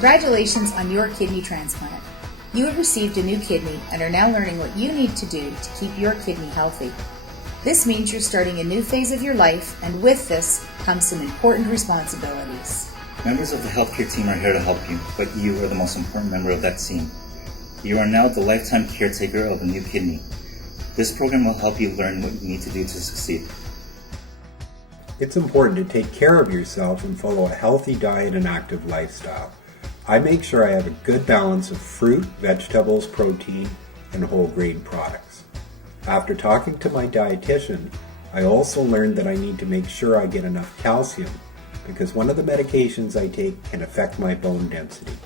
Congratulations on your kidney transplant. You have received a new kidney and are now learning what you need to do to keep your kidney healthy. This means you're starting a new phase of your life, and with this comes some important responsibilities. Members of the healthcare team are here to help you, but you are the most important member of that team. You are now the lifetime caretaker of a new kidney. This program will help you learn what you need to do to succeed. It's important to take care of yourself and follow a healthy diet and active lifestyle. I make sure I have a good balance of fruit, vegetables, protein, and whole grain products. After talking to my dietitian, I also learned that I need to make sure I get enough calcium because one of the medications I take can affect my bone density.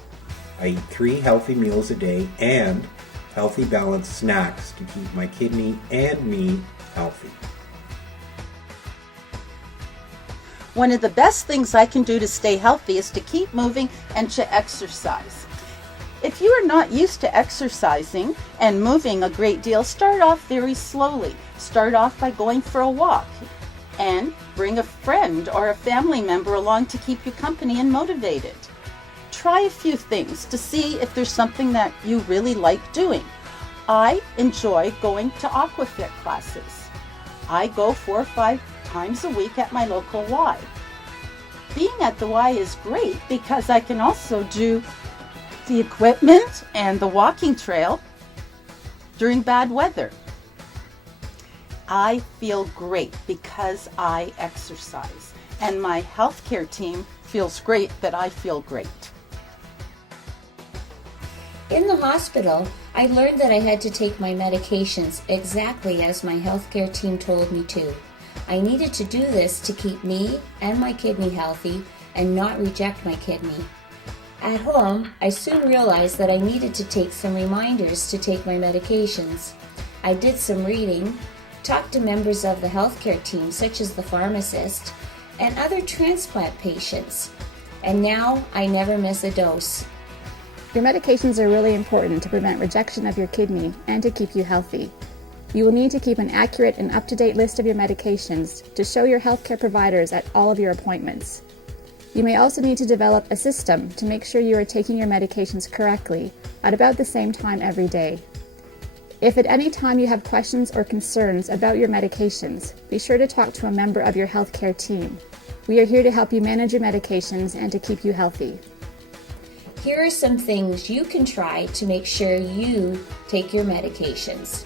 I eat 3 healthy meals a day and healthy balanced snacks to keep my kidney and me healthy. One of the best things I can do to stay healthy is to keep moving and to exercise. If you are not used to exercising and moving a great deal, start off very slowly. Start off by going for a walk and bring a friend or a family member along to keep you company and motivated. Try a few things to see if there's something that you really like doing. I enjoy going to aquafit classes. I go 4 or 5 times a week at my local Y. Being at the Y is great because I can also do the equipment and the walking trail during bad weather. I feel great because I exercise, and my healthcare team feels great that I feel great. In the hospital, I learned that I had to take my medications exactly as my healthcare team told me to. I needed to do this to keep me and my kidney healthy and not reject my kidney. At home, I soon realized that I needed to take some reminders to take my medications. I did some reading, talked to members of the healthcare team such as the pharmacist, and other transplant patients. And now I never miss a dose. Your medications are really important to prevent rejection of your kidney and to keep you healthy. You will need to keep an accurate and up-to-date list of your medications to show your healthcare providers at all of your appointments. You may also need to develop a system to make sure you are taking your medications correctly at about the same time every day. If at any time you have questions or concerns about your medications, be sure to talk to a member of your healthcare team. We are here to help you manage your medications and to keep you healthy. Here are some things you can try to make sure you take your medications.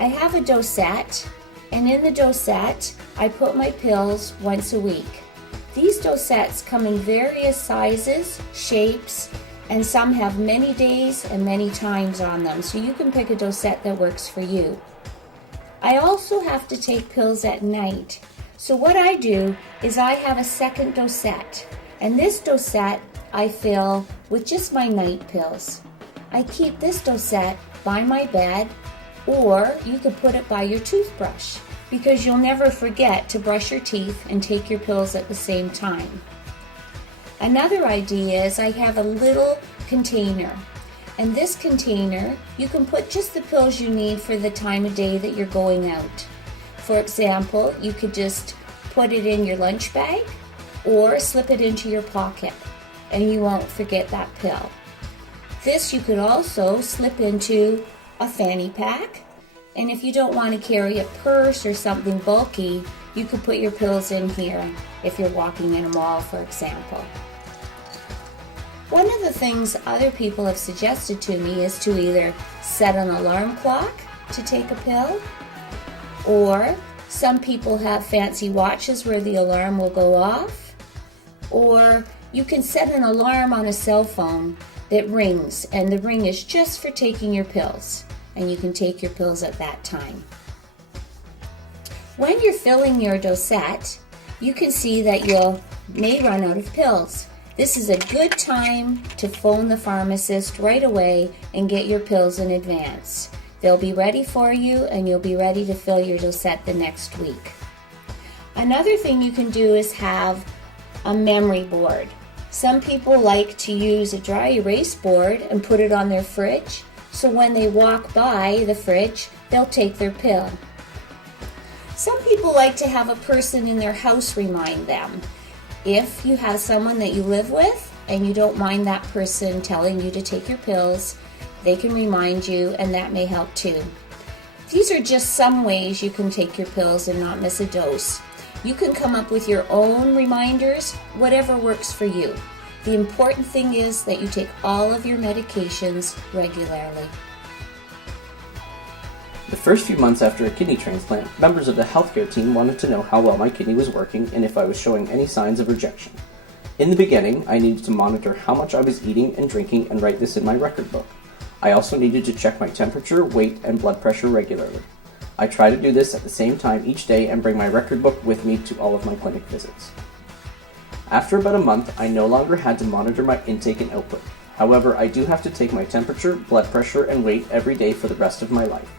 I have a dosette, and in the dosette, I put my pills once a week. These dosettes come in various sizes, shapes, and some have many days and many times on them, so you can pick a dosette that works for you. I also have to take pills at night, so what I do is I have a second dosette, and this dosette I fill with just my night pills. I keep this dosette by my bed, or you could put it by your toothbrush because you'll never forget to brush your teeth and take your pills at the same time. Another idea is I have a little container, and this container you can put just the pills you need for the time of day that you're going out. For example, you could just put it in your lunch bag or slip it into your pocket and you won't forget that pill. This you could also slip into a fanny pack, and if you don't want to carry a purse or something bulky, you could put your pills in here if you're walking in a mall, for example. One of the things other people have suggested to me is to either set an alarm clock to take a pill, or some people have fancy watches where the alarm will go off, or you can set an alarm on a cell phone that rings, and the ring is just for taking your pills, and you can take your pills at that time. When you're filling your dosette, you can see that you may run out of pills. This is a good time to phone the pharmacist right away and get your pills in advance. They'll be ready for you, and you'll be ready to fill your dosette the next week. Another thing you can do is have a memory board. Some people like to use a dry erase board and put it on their fridge, so when they walk by the fridge, they'll take their pill. Some people like to have a person in their house remind them. If you have someone that you live with, and you don't mind that person telling you to take your pills, they can remind you, and that may help too. These are just some ways you can take your pills and not miss a dose. You can come up with your own reminders, whatever works for you. The important thing is that you take all of your medications regularly. The first few months after a kidney transplant, members of the healthcare team wanted to know how well my kidney was working and if I was showing any signs of rejection. In the beginning, I needed to monitor how much I was eating and drinking and write this in my record book. I also needed to check my temperature, weight, and blood pressure regularly. I try to do this at the same time each day and bring my record book with me to all of my clinic visits. After about a month, I no longer had to monitor my intake and output. However, I do have to take my temperature, blood pressure, and weight every day for the rest of my life.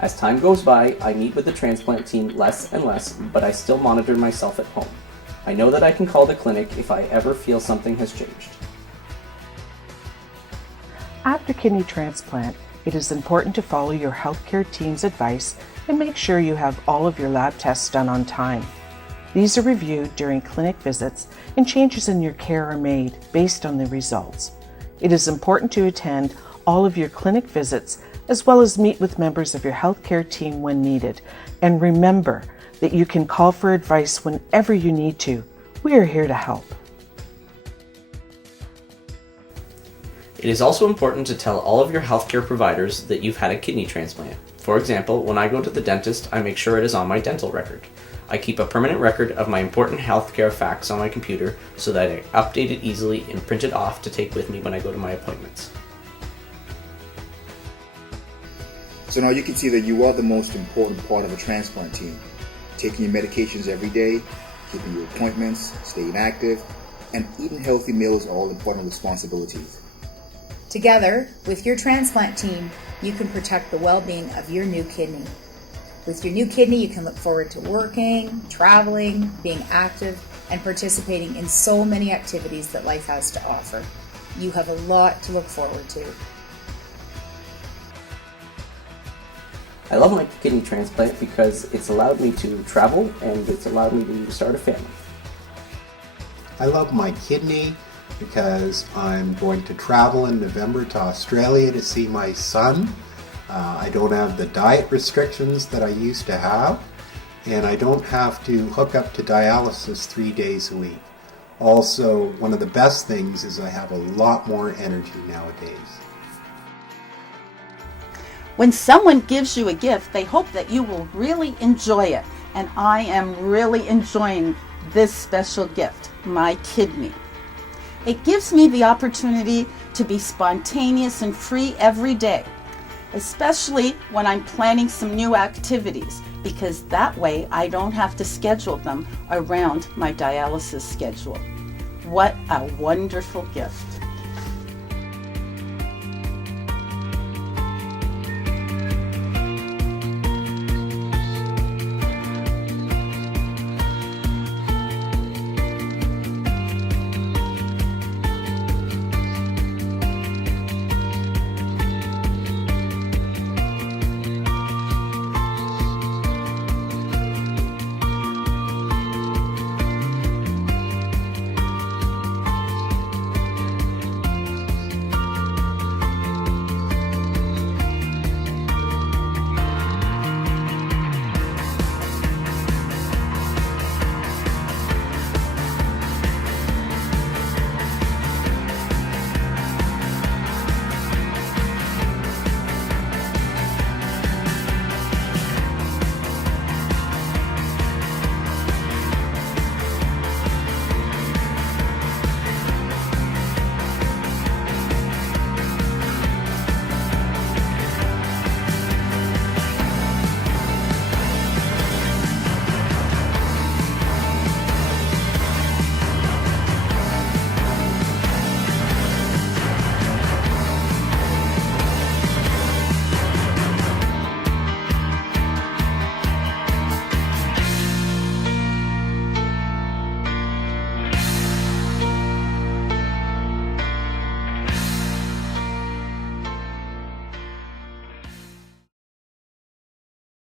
As time goes by, I meet with the transplant team less and less, but I still monitor myself at home. I know that I can call the clinic if I ever feel something has changed. After kidney transplant, it is important to follow your healthcare team's advice and make sure you have all of your lab tests done on time. These are reviewed during clinic visits, and changes in your care are made based on the results. It is important to attend all of your clinic visits as well as meet with members of your healthcare team when needed. And remember that you can call for advice whenever you need to. We are here to help. It is also important to tell all of your healthcare providers that you've had a kidney transplant. For example, when I go to the dentist, I make sure it is on my dental record. I keep a permanent record of my important healthcare facts on my computer so that I update it easily and print it off to take with me when I go to my appointments. So now you can see that you are the most important part of a transplant team. Taking your medications every day, keeping your appointments, staying active, and eating healthy meals are all important responsibilities. Together, with your transplant team, you can protect the well-being of your new kidney. With your new kidney, you can look forward to working, traveling, being active, and participating in so many activities that life has to offer. You have a lot to look forward to. I love my kidney transplant because it's allowed me to travel and it's allowed me to start a family. I love my kidney because I'm going to travel in November to Australia to see my son. I don't have the diet restrictions that I used to have, and I don't have to hook up to dialysis 3 days a week. Also, one of the best things is I have a lot more energy nowadays. When someone gives you a gift, they hope that you will really enjoy it. And I am really enjoying this special gift, my kidney. It gives me the opportunity to be spontaneous and free every day, especially when I'm planning some new activities, because that way I don't have to schedule them around my dialysis schedule. What a wonderful gift.